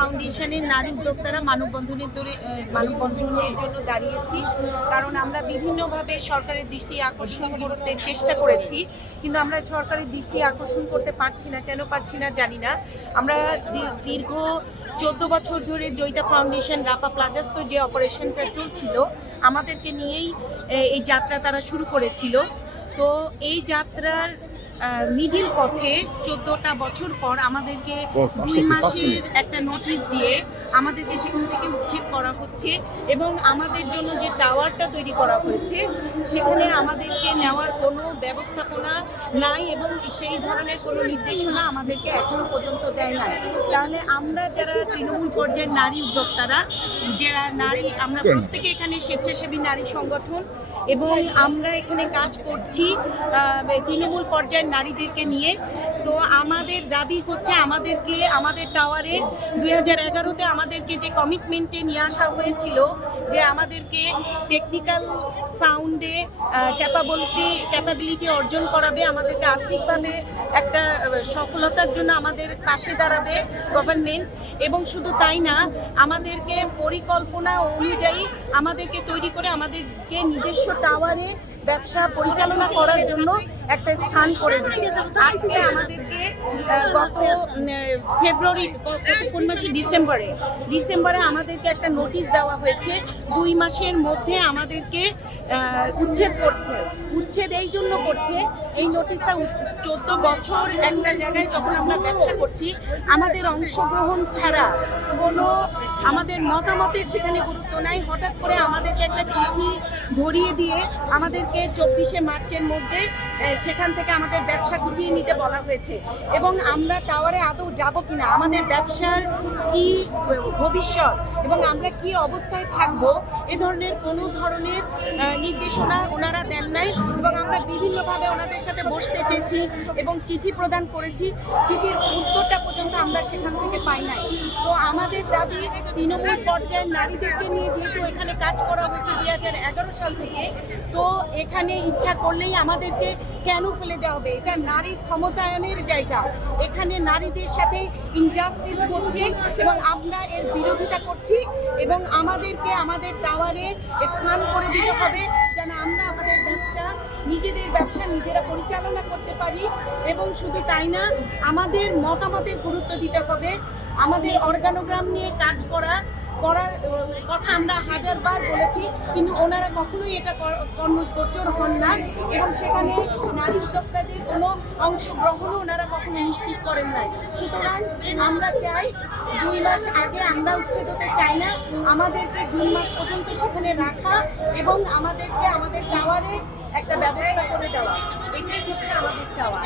ফাউন্ডেশনের নারী উদ্যোক্তারা মানববন্ধনের জন্য দাঁড়িয়েছি। কারণ আমরা বিভিন্নভাবে সরকারের দৃষ্টি আকর্ষণ করতে চেষ্টা করেছি, কিন্তু আমরা সরকারের দৃষ্টি আকর্ষণ করতে পারছি না। কেন পারছি না জানি না। আমরা দীর্ঘ 14 বছর ধরে জয়িতা ফাউন্ডেশন রাপা প্লাজাস্থ যে অপারেশনটা চলছিল, আমাদেরকে নিয়েই এই যাত্রা তারা শুরু করেছিল। তো এই যাত্রার মিডিল পথে 14টা বছর পর আমাদেরকে 2 মাসের একটা নোটিশ দিয়ে আমাদেরকে সেখান থেকে উচ্ছেদ করা হচ্ছে, এবং আমাদের জন্য যে টাওয়ারটা তৈরি করা হয়েছে সেখানে আমাদেরকে নেওয়ার কোনো ব্যবস্থাপনা নাই, এবং সেই ধরনের কোনো নির্দেশনা আমাদেরকে এখনো পর্যন্ত দেয় নাই। তাহলে আমরা যারা তৃণমূল পর্যায়ের নারী উদ্যোক্তারা, যারা নারী, আমরা প্রত্যেকে এখানে স্বেচ্ছাসেবী নারী সংগঠন, এবং আমরা এখানে কাজ করছি তৃণমূল পর্যায়ের নারীদেরকে নিয়ে। তো আমাদের দাবি হচ্ছে আমাদেরকে আমাদের টাওয়ারে 2011-তে আমাদেরকে যে কমিটমেন্টে নিয়ে আসা হয়েছিল যে আমাদেরকে টেকনিক্যাল সাউন্ডে ক্যাপাবিলিটি অর্জন করাবে, আমাদেরকে আর্থিকভাবে একটা সফলতার জন্য আমাদের পাশে দাঁড়াবে গভর্নমেন্ট, এবং শুধু তাই না, আমাদেরকে পরিকল্পনা অনুযায়ী আমাদেরকে তৈরি করে আমাদেরকে নিজস্ব টাওয়ারে ব্যবসা পরিচালনা করার জন্য একটা স্থান করে দিই। আজকে আমাদেরকে গত ফেব্রুয়ারি, কোন মাসে, ডিসেম্বরে আমাদেরকে একটা নোটিশ দেওয়া হয়েছে 2 মাসের মধ্যে আমাদেরকে উচ্ছেদ এই জন্য করছে। এই নোটিশটা 14 বছর একটা জায়গায় যখন আমরা ব্যবসা করছি, আমাদের অংশগ্রহণ ছাড়া কোনো আমাদের মতামতের সেখানে গুরুত্ব নাই। হঠাৎ করে আমাদেরকে একটা চিঠি ধরিয়ে দিয়ে আমাদেরকে 24শে মার্চের মধ্যে সেখান থেকে আমাদের ব্যবসা গুটিয়ে নিতে বলা হয়েছে, এবং আমরা টাওয়ারে আদৌ যাব কিনা, আমাদের ব্যবসার কি ভবিষ্যৎ এবং আমরা কি অবস্থায় থাকব, এ ধরনের কোনো ধরনের নির্দেশনা ওনারা দেন নাই। এবং আমরা বিভিন্নভাবে ওনাদের সাথে বসতে চেয়েছি এবং চিঠি প্রদান করেছি, চিঠির উত্তরটা পর্যন্ত আমরা সেখান থেকে পাই নাই। তো আমাদের দাবি, তৃণমূল পর্যায়ের নারীদেরকে নিয়ে যেহেতু এখানে কাজ করা হচ্ছে 2011 সাল থেকে, তো এখানে ইচ্ছা করলেই আমাদেরকে কেন ফেলে দেওয়া হবে? এটা নারী ক্ষমতায়নের জায়গা, এখানে নারীদের সাথে ইনজাস্টিস হচ্ছে এবং আমরা এর বিরোধিতা করছি, এবং আমাদেরকে আমাদের টাওয়ারে স্থান করে দিতে হবে যেন আমরা আমাদের নিজেদের ব্যবসা নিজেরা পরিচালনা করতে পারি। এবং শুধু তাই না, আমাদের মতামতের গুরুত্ব দিতে হবে। আমাদের অর্গানোগ্রাম নিয়ে কাজ করার কথা আমরা 1000বার বলেছি, কিন্তু ওনারা কখনোই এটা কর্মগোচর হন না, এবং সেখানে নারী উদ্যোক্তাদের কোনো অংশগ্রহণও ওনারা কখনো নিশ্চিত করেন নাই। সুতরাং আমরা চাই 2 মাস আগে আমরা উচ্ছেদ হতে চাই না, আমাদেরকে জুন মাস পর্যন্ত সেখানে রাখা এবং আমাদেরকে আমাদের টাওয়ারে একটা ব্যবস্থা করে দেওয়া, এটাই হচ্ছে আমাদের চাওয়া।